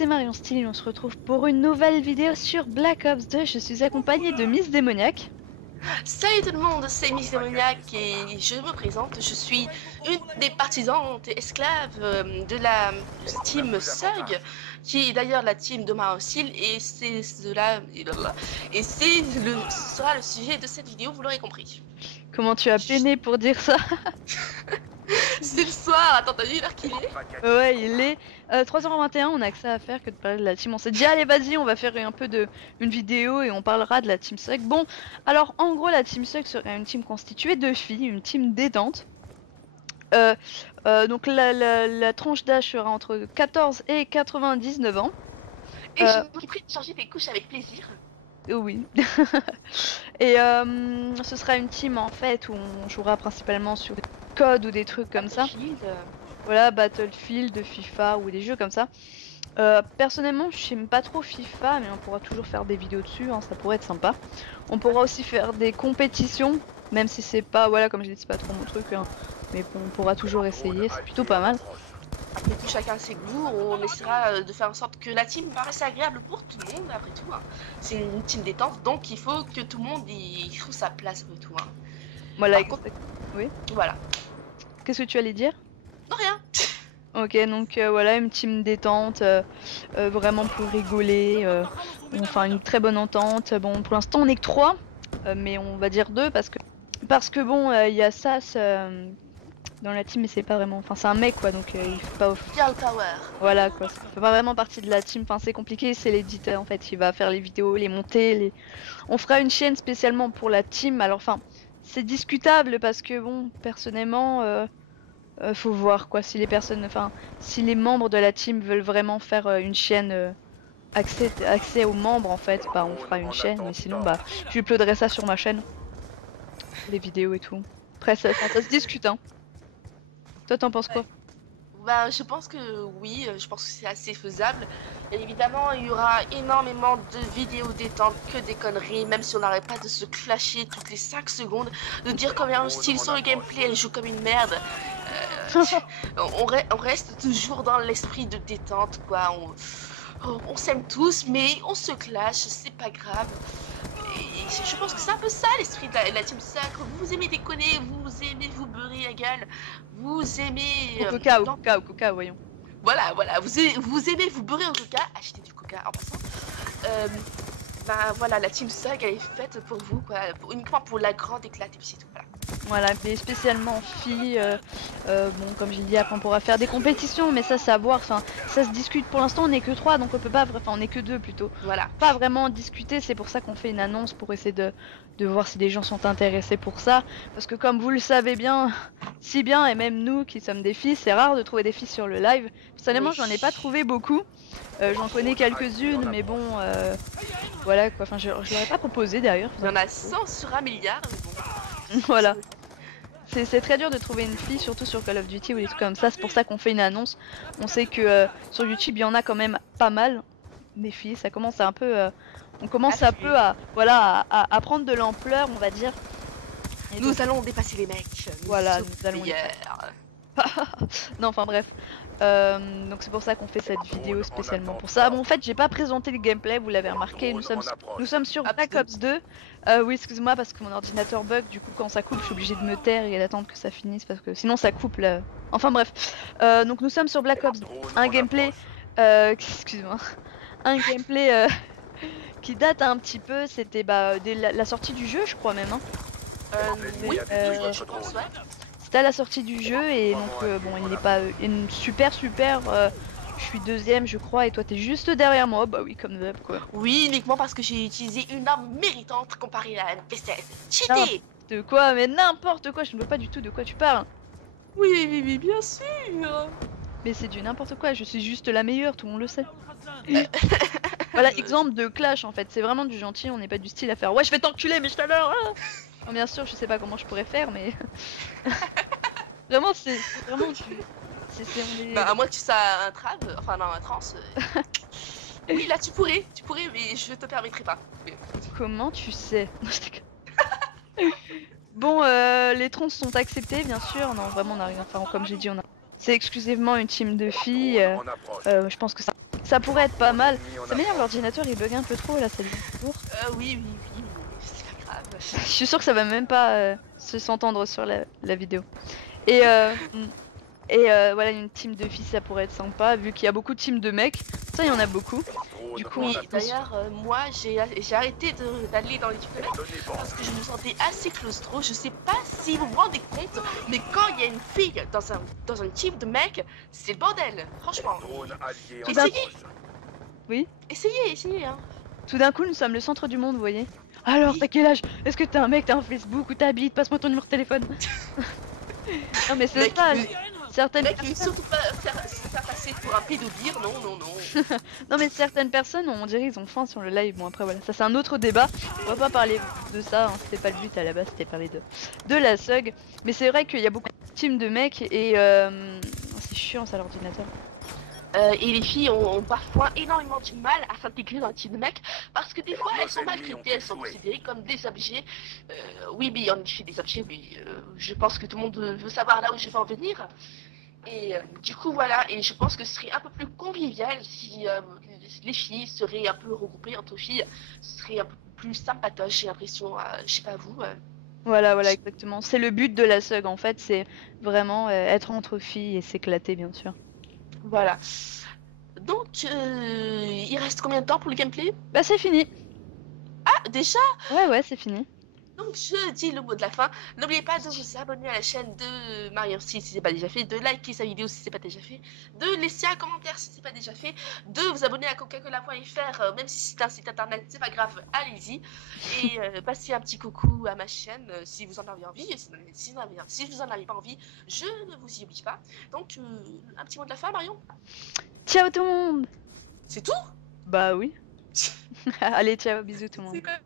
c'est Marion Steel et on se retrouve pour une nouvelle vidéo sur Black Ops 2. Je suis accompagnée de Miss Démoniaque. Salut tout le monde, c'est Miss Démoniaque et je me présente. Je suis une des partisanes et esclaves de la team Sug, qui est d'ailleurs la team de Marion Steel, et c'est cela et c'est ce sera le sujet de cette vidéo, vous l'aurez compris. Comment tu as peiné pour dire ça? C'est le soir, attends, t'as vu l'heure qu'il est? Ouais, il est 3h21, on a que ça à faire que de parler de la team. On s'est dit allez vas-y, on va faire un peu une vidéo et on parlera de la team Sug. Bon, alors en gros la team Sug serait une team constituée de filles, une team détente. Donc la tranche d'âge sera entre 14 et 99 ans. Et je t'ai pris de changer tes couches avec plaisir. Oui. Et ce sera une team en fait où on jouera principalement sur des codes ou des trucs comme ça. Voilà, Battlefield, FIFA ou des jeux comme ça. Personnellement, je n'aime pas trop FIFA, mais on pourra toujours faire des vidéos dessus, hein, ça pourrait être sympa. On pourra aussi faire des compétitions, même si c'est pas, voilà, comme je dis, c'est pas trop mon truc, hein, mais on pourra toujours essayer, c'est plutôt pas mal. Après tout, chacun ses goûts, on essaiera de faire en sorte que la team paraisse agréable pour tout le monde, après tout. Hein. C'est une team détente, donc il faut que tout le monde y trouve sa place, après tout. Hein. Voilà, oui. Voilà. Qu'est-ce que tu allais dire? Non, rien. Ok, donc voilà, une team détente, vraiment pour rigoler, enfin une très bonne entente. Bon, pour l'instant on est que 3, mais on va dire 2 parce que bon, il y a Sas dans la team, mais c'est pas vraiment, enfin c'est un mec quoi, donc il fait pas Girl power. Voilà quoi, ça fait pas vraiment partie de la team, enfin c'est compliqué, c'est l'éditeur en fait, il va faire les vidéos, les monter, on fera une chaîne spécialement pour la team, alors enfin c'est discutable parce que bon, personnellement faut voir quoi, si les personnes, enfin si les membres de la team veulent vraiment faire une chaîne accès aux membres en fait, bah on fera une chaîne, mais sinon bah je uploaderai ça sur ma chaîne, les vidéos et tout. Après ça se discute hein. Toi t'en penses quoi? Bah, je pense que oui, je pense que c'est assez faisable. Et évidemment, il y aura énormément de vidéos détente, que des conneries, même si on n'arrête pas de se clasher toutes les 5 secondes, de dire combien le style sur le gameplay, elle joue comme une merde. On reste toujours dans l'esprit de détente, quoi. On s'aime tous, mais on se clash, c'est pas grave. Et je pense que c'est un peu ça l'esprit de la team sacre. Vous aimez déconner, vous aimez vous beurrer à gueule, vous aimez... Au coca, voyons. Voilà, vous aimez vous beurrer au coca, achetez du coca en passant. Ben voilà, la team Sug elle est faite pour vous, quoi, uniquement pour la grande éclate et puis c'est tout, voilà. Voilà, mais spécialement filles, bon comme j'ai dit après on pourra faire des compétitions, mais ça c'est à voir, enfin ça se discute, pour l'instant on est que 3 donc on peut pas, enfin on est que 2 plutôt. Voilà. Pas vraiment discuter, c'est pour ça qu'on fait une annonce pour essayer de voir si des gens sont intéressés pour ça, parce que comme vous le savez bien, si bien et même nous qui sommes des filles, c'est rare de trouver des filles sur le live. Personnellement j'en ai pas trouvé beaucoup, j'en connais quelques-unes mais bon voilà quoi, enfin je l'aurais pas proposé d'ailleurs. Il y en a 100 sur un milliard mais bon. Voilà. C'est très dur de trouver une fille, surtout sur Call of Duty ou des trucs comme ça, c'est pour ça qu'on fait une annonce. On sait que sur YouTube il y en a quand même pas mal, des filles, ça commence à un peu... on commence un peu à, voilà, à prendre de l'ampleur on va dire. Et nous allons dépasser les mecs. Voilà, nous allons... Non enfin bref. Donc c'est pour ça qu'on fait cette vidéo spécialement pour ça. Bon en fait j'ai pas présenté le gameplay, vous l'avez remarqué, nous sommes sur Black Ops 2. Oui excuse-moi parce que mon ordinateur bug, du coup quand ça coupe je suis obligée de me taire et d'attendre que ça finisse parce que sinon ça coupe là. Enfin bref. Donc nous sommes sur Black Ops 2, un gameplay... excuse-moi. Un gameplay qui date un petit peu, c'était dès la sortie du jeu je crois même hein. Oui, je pense ouais. C'était à la sortie du jeu et donc bon il n'est pas une super je suis deuxième je crois et toi t'es juste derrière moi, bah oui comme d'hab quoi. Oui uniquement parce que j'ai utilisé une arme méritante comparée à une PCS. Cheaté. De quoi? Mais n'importe quoi, je ne vois pas du tout de quoi tu parles. Oui bien sûr. Mais c'est du n'importe quoi, je suis juste la meilleure, tout le monde le sait. Voilà exemple de clash en fait, c'est vraiment du gentil, on n'est pas du style à faire ouais je vais t'enculer mais tout à l'heure. Oh, bien sûr je sais pas comment je pourrais faire mais... Vraiment c'est vraiment du... Bah à moins que tu sois un trad, enfin non un trans. Oui là tu pourrais mais je te permettrai pas. Comment tu sais? Bon les trans sont acceptés bien sûr, non vraiment on a rien, enfin comme j'ai dit on a... C'est exclusivement une team de filles, je pense que Ça pourrait être pas mal. Ça m'énerve, l'ordinateur il bug un peu trop là, c'est lourd. Oui, c'est pas grave. Je suis sûre que ça va même pas s'entendre sur la vidéo. Et, voilà, une team de filles ça pourrait être sympa, vu qu'il y a beaucoup de teams de mecs. Ça, il y en a beaucoup. Du coup, Oui, d'ailleurs, moi j'ai arrêté d'aller dans l'équipe de mecs parce que je me sentais assez claustro. Je sais pas si vous vous rendez compte, mais quand il y a une fille dans un team de mecs, c'est le bordel, franchement. Essayez. Oui. Essayez, hein. Tout d'un coup, nous sommes le centre du monde, vous voyez. Alors, t'as quel âge? Est-ce que t'es un mec, t'as un Facebook, où t'habites? Passe-moi ton numéro de téléphone. Non mais c'est ça, certaines mec, personnes... surtout pas se faire passer pour un pédophile, non. Non mais certaines personnes, on dirait ils ont faim sur le live. Bon après voilà, ça c'est un autre débat. On va pas parler de ça, hein. C'était pas le but à la base, c'était parler de la SUG. Mais c'est vrai qu'il y a beaucoup de teams de mecs et c'est chiant ça l'ordinateur. Et les filles ont parfois énormément de mal à s'intégrer dans le team de mecs parce que des fois elles sont maltraitées, elles sont considérées comme des objets. Oui, mais en effet des objets, mais je pense que tout le monde veut savoir là où je vais en venir. Et du coup voilà, et je pense que ce serait un peu plus convivial si les filles seraient un peu regroupées entre filles, ce serait un peu plus sympatoche, j'ai l'impression, je sais pas vous. Voilà, exactement. C'est le but de la SUG en fait, c'est vraiment être entre filles et s'éclater bien sûr. Voilà. Donc, il reste combien de temps pour le gameplay? Bah c'est fini. Ah, déjà? Ouais, c'est fini. Donc, je dis le mot de la fin. N'oubliez pas de vous abonner à la chaîne de Marion si c'est pas déjà fait, de liker sa vidéo si c'est pas déjà fait, de laisser un commentaire si c'est pas déjà fait, de vous abonner à coca-cola.fr, même si c'est un site internet, c'est pas grave, allez-y. Et passez un petit coucou à ma chaîne si vous en avez envie. Si vous en avez pas envie, je ne vous y oblige pas. Donc, un petit mot de la fin, Marion? Ciao tout le monde. C'est tout? Bah oui. Allez, ciao, bisous tout le monde. C'est quoi?